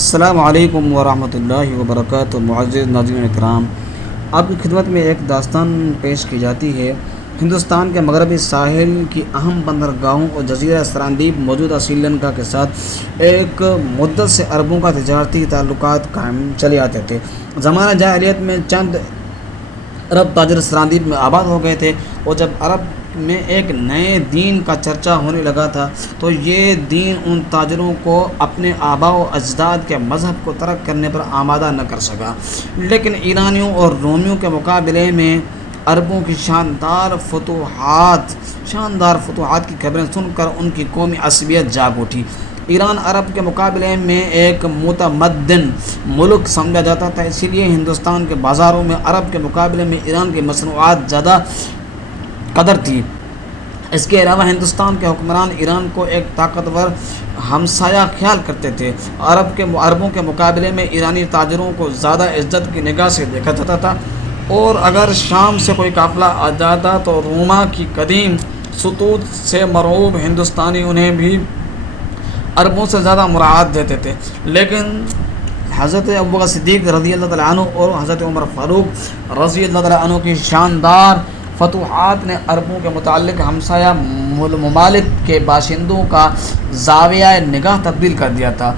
السلام علیکم ورحمۃ اللہ وبرکاتہ۔ معزز ناظرین اکرام، آپ کی خدمت میں ایک داستان پیش کی جاتی ہے۔ ہندوستان کے مغربی ساحل کی اہم بندرگاہوں اور جزیرہ سراندیپ موجودہ سری لنکا کے ساتھ ایک مدت سے عربوں کا تجارتی تعلقات قائم چلے آتے تھے۔ زمانہ جاہلیت میں چند عرب تاجر سراندیپ میں آباد ہو گئے تھے، اور جب عرب میں ایک نئے دین کا چرچا ہونے لگا تھا تو یہ دین ان تاجروں کو اپنے آباء و اجداد کے مذہب کو ترک کرنے پر آمادہ نہ کر سکا۔ لیکن ایرانیوں اور رومیوں کے مقابلے میں عربوں کی شاندار فتوحات کی خبریں سن کر ان کی قومی عصبیت جاگ اٹھی۔ ایران عرب کے مقابلے میں ایک متمدن ملک سمجھا جاتا تھا، اسی لیے ہندوستان کے بازاروں میں عرب کے مقابلے میں ایران کی مصنوعات زیادہ قدر تھی۔ اس کے علاوہ ہندوستان کے حکمران ایران کو ایک طاقتور ہمسایہ خیال کرتے تھے۔ عربوں کے مقابلے میں ایرانی تاجروں کو زیادہ عزت کی نگاہ سے دیکھا جاتا تھا، اور اگر شام سے کوئی قافلہ آ جاتا تو روما کی قدیم سطوط سے مرعوب ہندوستانی انہیں بھی عربوں سے زیادہ مراعات دیتے تھے۔ لیکن حضرت ابوبکر صدیق رضی اللہ تعالیٰ عنہ اور حضرت عمر فاروق رضی اللہ تعالیٰ عنہ کی شاندار فتوحات نے عربوں کے متعلق ہمسایہ ممالک کے باشندوں کا زاویہ نگاہ تبدیل کر دیا تھا۔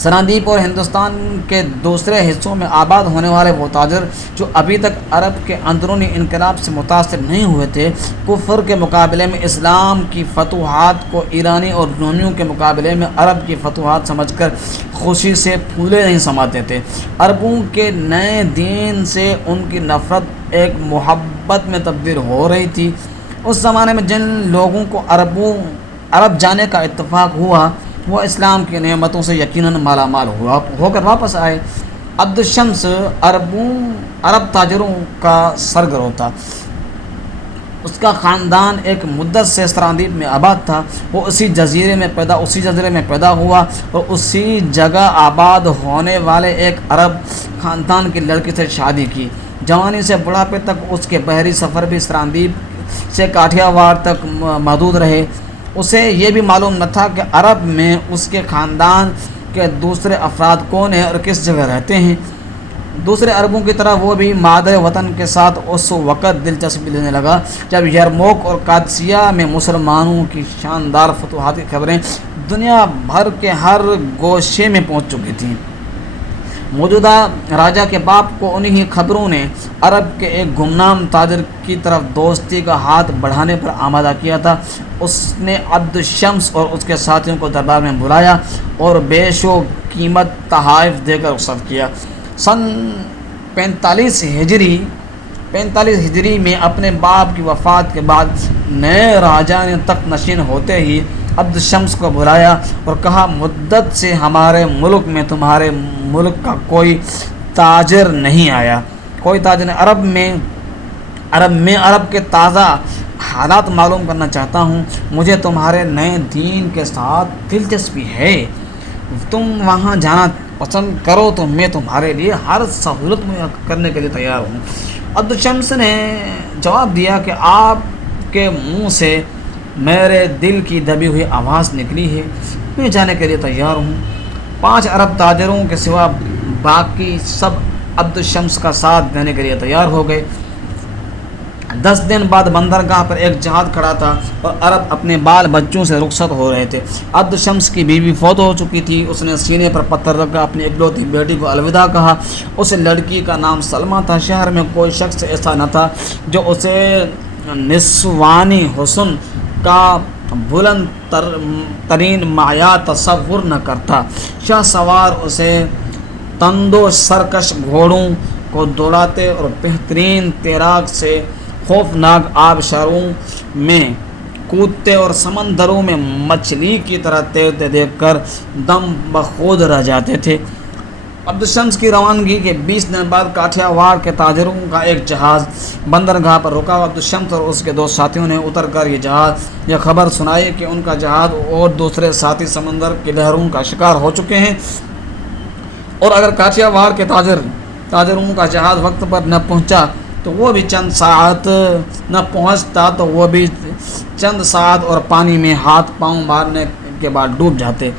سراندیپ اور ہندوستان کے دوسرے حصوں میں آباد ہونے والے وہ تاجر جو ابھی تک عرب کے اندرونی انقلاب سے متاثر نہیں ہوئے تھے، کفر کے مقابلے میں اسلام کی فتوحات کو ایرانی اور رومیوں کے مقابلے میں عرب کی فتوحات سمجھ کر خوشی سے پھولے نہیں سماتے تھے۔ عربوں کے نئے دین سے ان کی نفرت ایک محبت میں تبدیل ہو رہی تھی۔ اس زمانے میں جن لوگوں کو عرب جانے کا اتفاق ہوا وہ اسلام کی نعمتوں سے یقیناً مالا مال ہو کر واپس آئے۔ عبد الشمس عرب تاجروں کا سرگرو تھا۔ اس کا خاندان ایک مدت سے سراندیپ میں آباد تھا۔ وہ اسی جزیرے میں پیدا ہوا اور اسی جگہ آباد ہونے والے ایک عرب خاندان کی لڑکی سے شادی کی۔ جوانی سے بڑھاپے تک اس کے بحری سفر بھی سراندیپ سے کاٹھیاواڑ تک محدود رہے۔ اسے یہ بھی معلوم نہ تھا کہ عرب میں اس کے خاندان کے دوسرے افراد کون ہیں اور کس جگہ رہتے ہیں۔ دوسرے عربوں کی طرح وہ بھی مادر وطن کے ساتھ اس وقت دلچسپی لینے لگا جب یرموک اور قادسیہ میں مسلمانوں کی شاندار فتوحات کی خبریں دنیا بھر کے ہر گوشے میں پہنچ چکی تھیں۔ موجودہ راجہ کے باپ کو انہی خبروں نے عرب کے ایک گمنام تاجر کی طرف دوستی کا ہاتھ بڑھانے پر آمادہ کیا تھا۔ اس نے عبد الشمس اور اس کے ساتھیوں کو دربار میں بلایا اور بیش و قیمت تحائف دے کر رخصت کیا۔ سن 45 ہجری میں اپنے باپ کی وفات کے بعد نئے راجہ نے تخت نشین ہوتے ہی عبد الشمس کو بلایا اور کہا، مدت سے ہمارے ملک میں تمہارے ملک کا کوئی تاجر نہیں آیا، کوئی تاجر نہیں۔ عرب کے تازہ حالات معلوم کرنا چاہتا ہوں۔ مجھے تمہارے نئے دین کے ساتھ دلچسپی ہے۔ تم وہاں جانا پسند کرو تو میں تمہارے لیے ہر سہولت مہیا کرنے کے لیے تیار ہوں۔ عبد الشمس نے جواب دیا کہ آپ کے منہ سے میرے دل کی دبی ہوئی آواز نکلی ہے، میں جانے کے لیے تیار ہوں۔ 5 عرب تاجروں کے سوا باقی سب عبد الشمس کا ساتھ دینے کے لیے تیار ہو گئے۔ 10 دن بعد بندرگاہ پر ایک جہاز کھڑا تھا اور عرب اپنے بال بچوں سے رخصت ہو رہے تھے۔ عبد الشمس کی بیوی فوت ہو چکی تھی۔ اس نے سینے پر پتھر رکھ کر اپنی اکلوتی بیٹی کو الوداع کہا۔ اس لڑکی کا نام سلمہ تھا۔ شہر میں کوئی شخص ایسا نہ تھا جو اسے نسوانی حسن کا بلند ترین معیار تصور نہ کرتا۔ شاہ سوار اسے تندو سرکش گھوڑوں کو دوڑاتے اور بہترین تیراک سے خوفناک آبشاروں میں کودتے اور سمندروں میں مچھلی کی طرح تیرتے دیکھ کر دم بخود رہ جاتے تھے۔ عبد الشمس کی روانگی کے 20 دن بعد کاٹھیاواڑ کے تاجروں کا ایک جہاز بندرگاہ پر رکا۔ عبد الشمس اور اس کے 2 ساتھیوں نے اتر کر یہ خبر سنائی کہ ان کا جہاز اور دوسرے ساتھی سمندر کی لہروں کا شکار ہو چکے ہیں، اور اگر کاٹھیاواڑ کے تاجروں کا جہاز وقت پر نہ پہنچا تو وہ بھی چند ساعت اور پانی میں ہاتھ پاؤں مارنے کے بعد ڈوب جاتے۔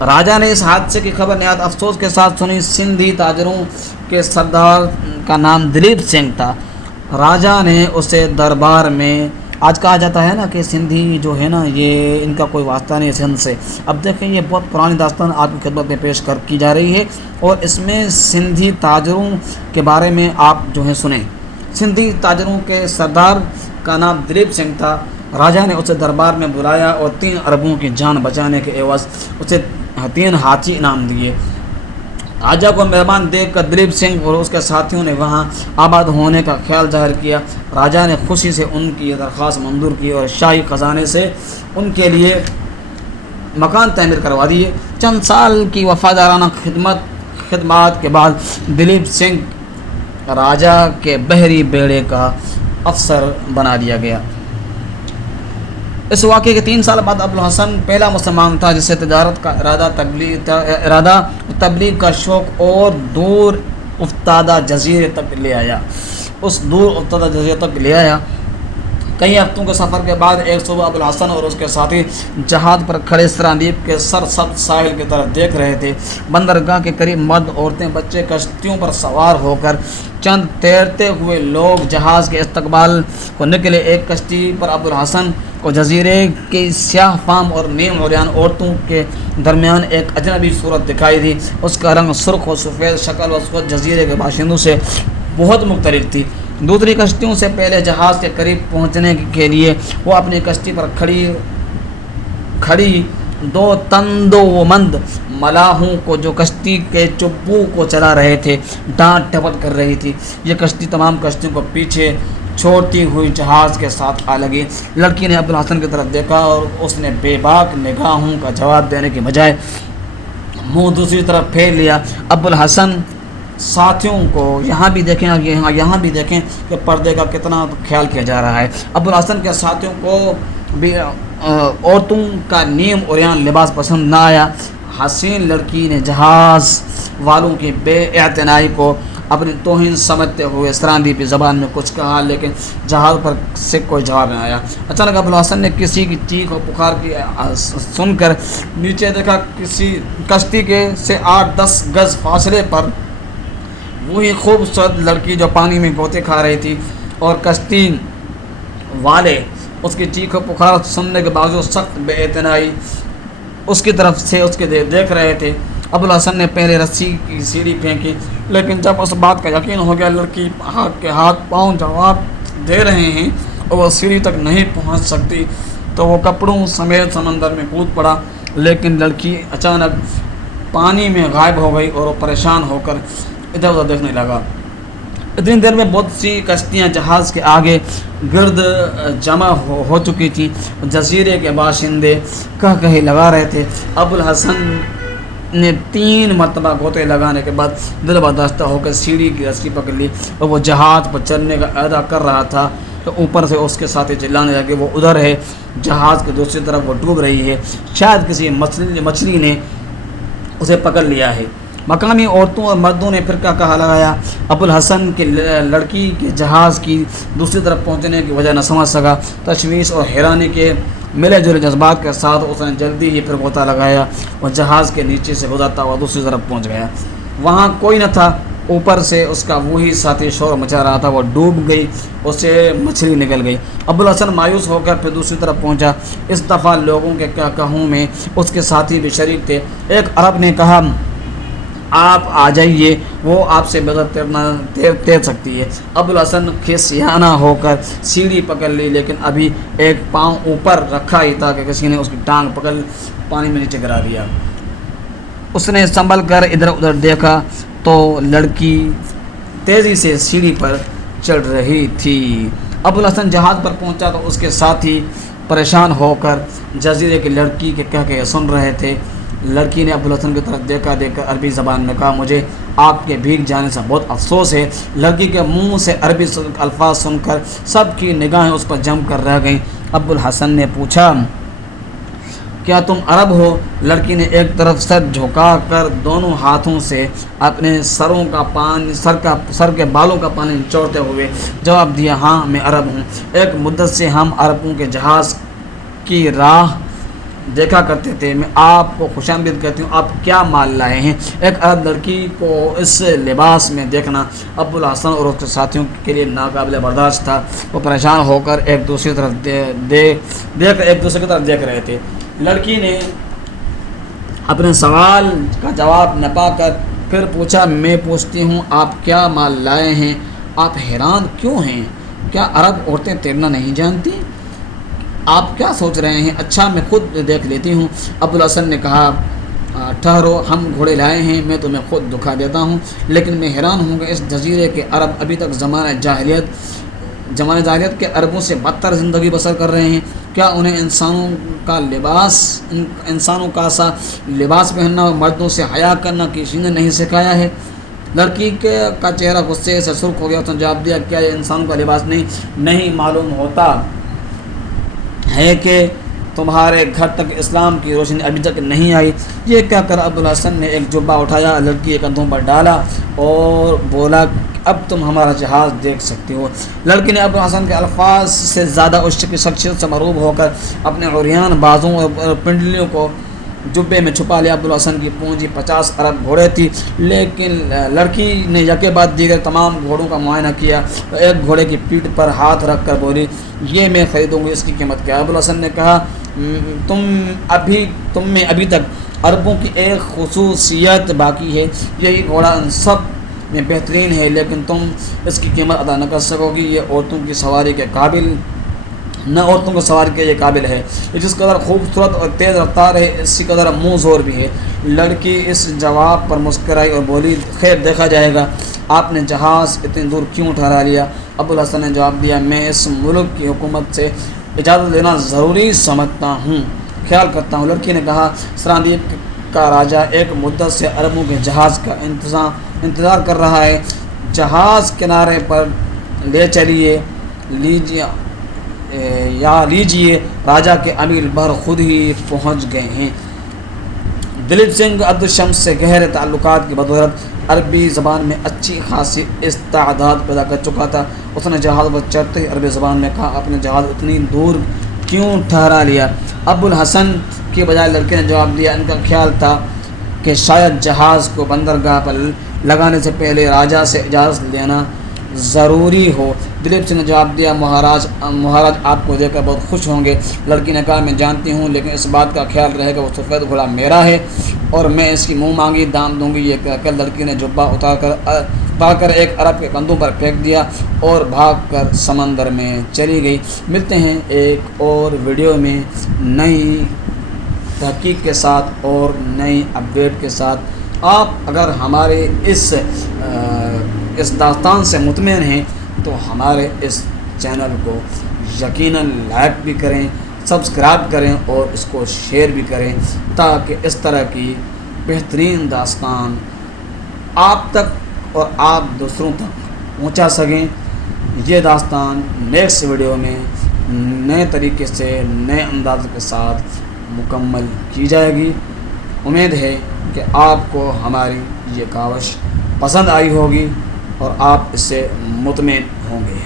راجا نے اس حادثے کی خبر نہایت افسوس کے ساتھ سنی۔ سندھی تاجروں کے سردار کا نام دلیپ سنگھ تھا۔ راجا نے اسے دربار میں، آج کہا جاتا ہے نا کہ سندھی جو ہے نا یہ ان کا کوئی واسطہ نہیں ہے سندھ سے۔ اب دیکھیں یہ بہت پرانی داستان آپ کی خدمت میں پیش کی جا رہی ہے، اور اس میں سندھی تاجروں کے بارے میں آپ جو ہے سنیں۔ سندھی تاجروں کے سردار کا نام دلیپ سنگھ تھا۔ راجا نے اسے دربار میں بلایا اور 3 اربوں کی جان بچانے کے عوض اسے 3 ہاتھی انعام دیے۔ راجا کو مہربان دیکھ کر دلیپ سنگھ اور اس کے ساتھیوں نے وہاں آباد ہونے کا خیال ظاہر کیا۔ راجا نے خوشی سے ان کی یہ درخواست منظور کی اور شاہی خزانے سے ان کے لیے مکان تعمیر کروا دیے۔ چند سال کی وفادارانہ خدمات کے بعد دلیپ سنگھ راجا کے بحری بیڑے کا افسر بنا دیا گیا۔ اس واقعے کے 3 سال بعد ابوالحسن پہلا مسلمان تھا جسے تجارت کا ارادہ تبلیغ کا شوق اور دور افتادہ جزیرے تک لے آیا۔ کئی ہفتوں کے سفر کے بعد ایک صبح ابوالحسن اور اس کے ساتھی جہاز پر کھڑے سرندیپ کے سرسبز ساحل کی طرف دیکھ رہے تھے۔ بندرگاہ کے قریب مرد، عورتیں، بچے کشتیوں پر سوار ہو کر چند تیرتے ہوئے لوگ جہاز کے استقبال کو نکلے۔ ایک کشتی پر ابوالحسن کو جزیرے کی سیاہ فام اور نیم عریان عورتوں کے درمیان ایک اجنبی صورت دکھائی دی۔ اس کا رنگ سرخ و سفید، شکل و صورت جزیرے کے باشندوں سے بہت مختلف تھی۔ دوسری کشتیوں سے پہلے جہاز کے قریب پہنچنے کے لیے وہ اپنی کشتی پر کھڑی 2 تندومند ملاحوں کو جو کشتی کے چپو کو چلا رہے تھے ڈانٹ ڈپٹ کر رہی تھی۔ یہ کشتی تمام کشتیوں کو پیچھے چھوڑتی ہوئی جہاز کے ساتھ آ لگی۔ لڑکی نے ابوالحسن کی طرف دیکھا اور اس نے بے باک نگاہوں کا جواب دینے کے بجائے منہ دوسری طرف پھیر لیا۔ ابوالحسن ساتھیوں کو یہاں بھی دیکھیں اور یہاں بھی دیکھیں کہ پردے کا کتنا خیال کیا جا رہا ہے۔ ابوالحسن کے ساتھیوں کو بھی عورتوں کا نیم عریان لباس پسند نہ آیا۔ حسین لڑکی نے جہاز والوں کی بے اعتنائی کو اپنی توہین سمجھتے ہوئے سرندیپی زبان میں کچھ کہا، لیکن جہاز پر سے کوئی جواب نہ آیا۔ اچانک ابوالحسن نے کسی کی چیخ اور پکار کی سن کر نیچے دیکھا۔ کسی کشتی کے سے 8-10 گز فاصلے پر وہی خوبصورت لڑکی جو پانی میں غوطے کھا رہی تھی، اور کشتی والے اس کی چیخ و پکار سننے کے باوجود سخت بے اعتنائی اس کی طرف سے اس کے دیکھ رہے تھے۔ ابوالحسن نے پہلے رسی کی سیڑھی پھینکی، لیکن جب اس بات کا یقین ہو گیا لڑکی کے ہاتھ پاؤں جواب دے رہے ہیں اور وہ سیڑھی تک نہیں پہنچ سکتی، تو وہ کپڑوں سمیت سمندر میں کود پڑا۔ لیکن لڑکی اچانک پانی میں غائب ہو گئی اور وہ پریشان ہو کر ادھر ادھر دیکھنے لگا۔ اتنی دیر میں بہت سی کشتیاں جہاز کے آگے گرد جمع ہو چکی تھیں۔ جزیرے کے باشندے کہے لگا رہے تھے۔ ابوالحسن نے 3 مرتبہ غوطے لگانے کے بعد دل برداشتہ ہو کر سیڑھی کی رسی پکڑ لی، اور وہ جہاز پر چلنے کا ارادہ کر رہا تھا تو اوپر سے اس کے ساتھی چلانے لگے، وہ ادھر ہے، جہاز کی دوسری طرف وہ ڈوب رہی ہے، شاید کسی مچھلی نے اسے پکڑ لیا ہے۔ مقامی عورتوں اور مردوں نے پھر کہا لگایا۔ ابوالحسن کی لڑکی کے جہاز کی دوسری طرف پہنچنے کی وجہ نہ سمجھ سکا۔ تشویش اور حیرانی کے ملے جلے جذبات کے ساتھ اس نے جلدی ہی پھر غوطہ لگایا اور جہاز کے نیچے سے گزرتا ہوا دوسری طرف پہنچ گیا۔ وہاں کوئی نہ تھا۔ اوپر سے اس کا وہی ساتھی شور مچا رہا تھا، وہ ڈوب گئی، اسے مچھلی نکل گئی۔ ابوالحسن مایوس ہو کر پھر دوسری طرف پہنچا۔ اس دفعہ لوگوں کے کہوں میں اس کے ساتھی بھی شریک تھے۔ ایک عرب نے کہا آپ آ جائیے، وہ آپ سے بغیر تیر سکتی ہے۔ ابوالحسن کھسیانہ ہو کر سیڑھی پکڑ لی، لیکن ابھی ایک پاؤں اوپر رکھا ہی تھا کہ کسی نے اس کی ٹانگ پکڑ پانی میں نیچے گرا دیا۔ اس نے سنبھل کر ادھر ادھر دیکھا تو لڑکی تیزی سے سیڑھی پر چڑھ رہی تھی۔ ابوالحسن جہاز پر پہنچا تو اس کے ساتھی پریشان ہو کر جزیرے کی لڑکی کے کہے سن رہے تھے۔ لڑکی نے ابوالحسن کی طرف دیکھ کر عربی زبان میں کہا مجھے آپ کے بھیگ جانے سے بہت افسوس ہے۔ لڑکی کے منہ سے عربی الفاظ سن کر سب کی نگاہیں اس پر جم کر رہ گئیں۔ ابوالحسن نے پوچھا کیا تم عرب ہو؟ لڑکی نے ایک طرف سر جھکا کر دونوں ہاتھوں سے اپنے سر کے بالوں کا پانی نچوڑتے ہوئے جواب دیا ہاں میں عرب ہوں۔ ایک مدت سے ہم عربوں کے جہاز کی راہ دیکھا کرتے تھے، میں آپ کو خوش آمدید کہتی ہوں، آپ کیا مال لائے ہیں۔ ایک عرب لڑکی کو اس لباس میں دیکھنا ابوالحسن اور اس کے ساتھیوں کے لیے ناقابل برداشت تھا۔ وہ پریشان ہو کر ایک دوسری طرف ایک دوسرے کی طرف دیکھ رہے تھے۔ لڑکی نے اپنے سوال کا جواب نہ پا کر پھر پوچھا، میں پوچھتی ہوں آپ کیا مال لائے ہیں؟ آپ حیران کیوں ہیں؟ کیا عرب عورتیں تیرنا نہیں جانتی؟ آپ کیا سوچ رہے ہیں؟ اچھا میں خود دیکھ لیتی ہوں۔ ابوالحسن نے کہا، ٹھہرو، ہم گھوڑے لائے ہیں، میں تمہیں خود دکھا دیتا ہوں، لیکن میں حیران ہوں کہ اس جزیرے کے عرب ابھی تک زمانہ جاہلیت کے عربوں سے بدتر زندگی بسر کر رہے ہیں۔ کیا انہیں انسانوں کا سا لباس پہننا اور مردوں سے حیا کرنا کسی نے نہیں سکھایا ہے؟ لڑکی کا چہرہ غصے سے سرخ ہو گیا۔ اس نے جواب دیا، کیا یہ انسانوں کا لباس نہیں معلوم ہوتا ہے کہ تمہارے گھر تک اسلام کی روشنی ابھی تک نہیں آئی؟ یہ کہہ کر ابوالحسن نے ایک جبہ اٹھایا، لڑکی کے کندھوں پر ڈالا اور بولا، اب تم ہمارا جہاز دیکھ سکتی ہو۔ لڑکی نے ابوالحسن کے الفاظ سے زیادہ اس کی شخصیت سے مرعوب ہو کر اپنے عریان بازوں اور پنڈلیوں کو جبے میں چھپا لیا۔ ابوالحسن کی پونجی 50 عرب گھوڑے تھی، لیکن لڑکی نے یکے بعد دیگر تمام گھوڑوں کا معائنہ کیا، ایک گھوڑے کی پیٹھ پر ہاتھ رکھ کر بولی، یہ میں خریدوں گی، اس کی قیمت کیا؟ ابوالحسن نے کہا، تم میں ابھی تک عربوں کی ایک خصوصیت باقی ہے، یہی گھوڑا ان سب میں بہترین ہے، لیکن تم اس کی قیمت ادا نہ کر سکو گی، یہ عورتوں کی سواری کے قابل یہ قابل ہے، یہ جس قدر خوبصورت اور تیز رفتار ہے، اسی قدر منہ زور بھی ہے۔ لڑکی اس جواب پر مسکرائی اور بولی، خیر دیکھا جائے گا، آپ نے جہاز اتنی دور کیوں ٹھہرا لیا؟ ابوالحسن نے جواب دیا، میں اس ملک کی حکومت سے اجازت لینا ضروری سمجھتا ہوں، خیال کرتا ہوں۔ لڑکی نے کہا، سرادیپ کا راجہ ایک مدت سے عربوں کے جہاز کا انتظار کر رہا ہے، جہاز کنارے پر لیجیے، راجہ کے امیر بہر خود ہی پہنچ گئے ہیں۔ دلیپ سنگھ عبدالشمس سے گہرے تعلقات کی بدولت عربی زبان میں اچھی خاصی استعداد پیدا کر چکا تھا۔ اس نے جہاز پر چڑھتے ہی عربی زبان میں کہا، اپنے جہاز اتنی دور کیوں ٹھہرا لیا؟ ابوالحسن کی بجائے لڑکی نے جواب دیا، ان کا خیال تھا کہ شاید جہاز کو بندرگاہ پر لگانے سے پہلے راجہ سے اجازت لینا ضروری ہو۔ دلیپ سنگھ نے جواب دیا، مہاراج آپ کو دیکھ کر بہت خوش ہوں گے۔ لڑکی نے کہا، میں جانتی ہوں، لیکن اس بات کا خیال رہے گا وہ سفید گھوڑا میرا ہے اور میں اس کی منہ مانگی دام دوں گی۔ یہ کہہ کر لڑکی نے جبہ اتار کر ایک عرب کے کندھوں پر پھینک دیا اور بھاگ کر سمندر میں چلی گئی۔ ملتے ہیں ایک اور ویڈیو میں نئی تحقیق کے ساتھ اور نئی اپڈیٹ کے ساتھ۔ آپ اگر ہمارے اس داستان سے مطمئن ہیں تو ہمارے اس چینل کو یقیناً لائک بھی کریں، سبسکرائب کریں اور اس کو شیئر بھی کریں، تاکہ اس طرح کی بہترین داستان آپ تک اور آپ دوسروں تک پہنچا سکیں۔ یہ داستان نیکسٹ ویڈیو میں نئے طریقے سے نئے انداز کے ساتھ مکمل کی جائے گی۔ امید ہے کہ آپ کو ہماری یہ کاوش پسند آئی ہوگی اور آپ اس سے مطمئن ہوں گے۔